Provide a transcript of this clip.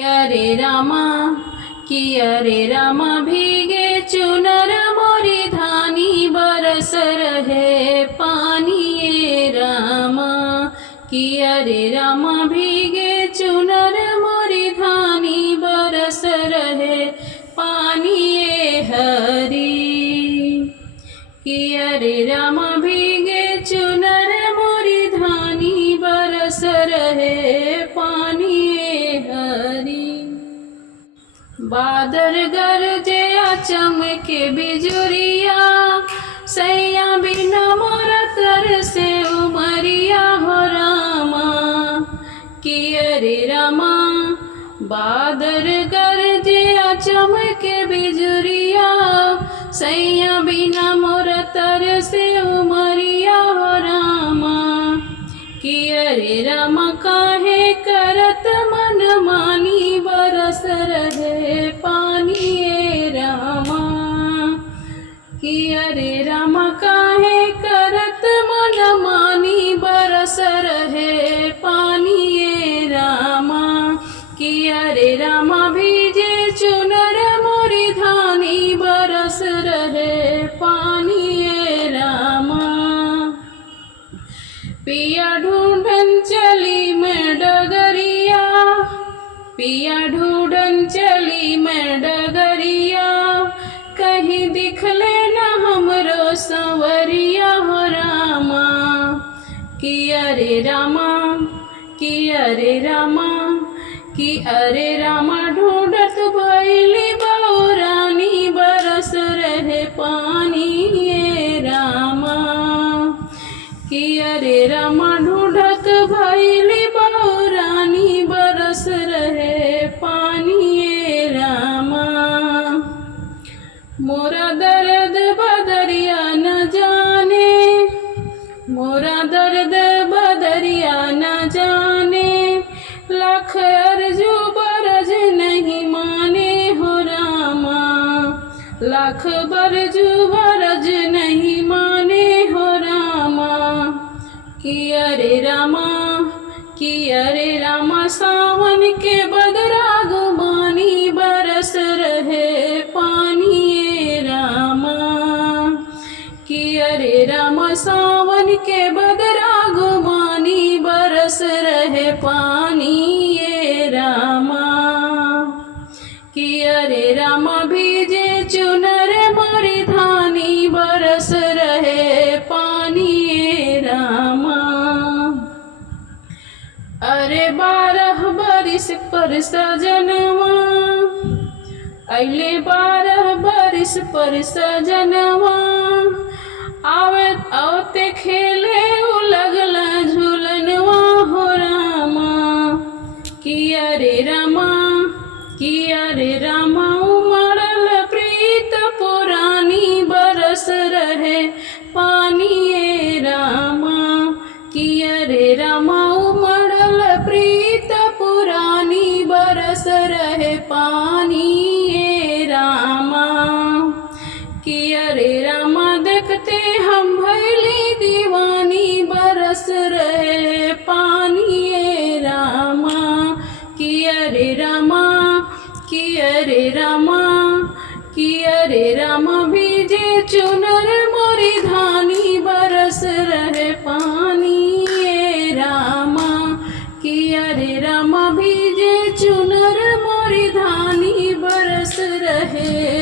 अरे रामा किया रे रामा भीगे चुनर मोरी धानी बरस रहे पानी ये रामा किया रे रामा भीगे चुनर मोरी धानी बरस रहे पानी ये हरी किया रे रामा भीगे चुनर मोरी धानी बरस रहे पानी ये हरी बादर गरजे चमके बिजुरिया सैया बिना मोरा तर से उमरिया हो रामा किया रे रामा बादर गरजे चमके बिजुरिया सैया बिना मोरा तर से उमरिया हो रामा किया रे रामा काहे करत मन मानी बरस रहे पानी ये रामा किया रे रामा काहे करत मन मानी बरस रहे पानी ये रामा किया रे रामा भीजे चुनर मोरी धानी बरस रहे पानी ये रामा पिया ढूंढन चली मैं डगरिया पिया ढूंढन चली मैं डगरिया कहीं दिखले न हमरो संवरिया हो रामा किया रे रामा किया रे रामा कि अरे रामा ढूंढत भइली बौरानी बरस रहे पानी ये रामा किया रे रामा ढूंढत भइली बौरानी बरस रहे पानी ये रामा मोरा दर्द बदरिया न जाने मोरा दर्द बदरिया न जाने लाख अर्जू बरज नहीं माने हो रामा लाख बरजू बरज नहीं माने हो रामा किया रे रामा किया रे रामा सावन के बदरा गुमानी बरस रहे पानी ये रामा किया रे रामा सावन के बदरा गुमानी बरस रहे पानी ये रामा किया रे रामा भीजे चुनर मोरी धानी बरस रहे पानी ये रामा अरे 12 बरिस पर सजनवा अइले 12 बरिस पर सजनवा आवत आवते खेले लगला झूलनवा हो रामा किया रे रामा किया रे रामा उमड़ल प्रीत पुरानी बरस रहे पानी ये रामा किया रे रामा उमड़ल प्रीत पुरानी बरस रहे पानी ये रामा किया रे रामा देखते हम भैली दीवानी बरस रहे पानी ये रामा किया रे रामा किया रे रामा किया रे रामा भीजे चुनर मोरी धानी बरस रहे पानी ये रामा किया रे रामा भीजे चुनर मोरी धानी बरस रहे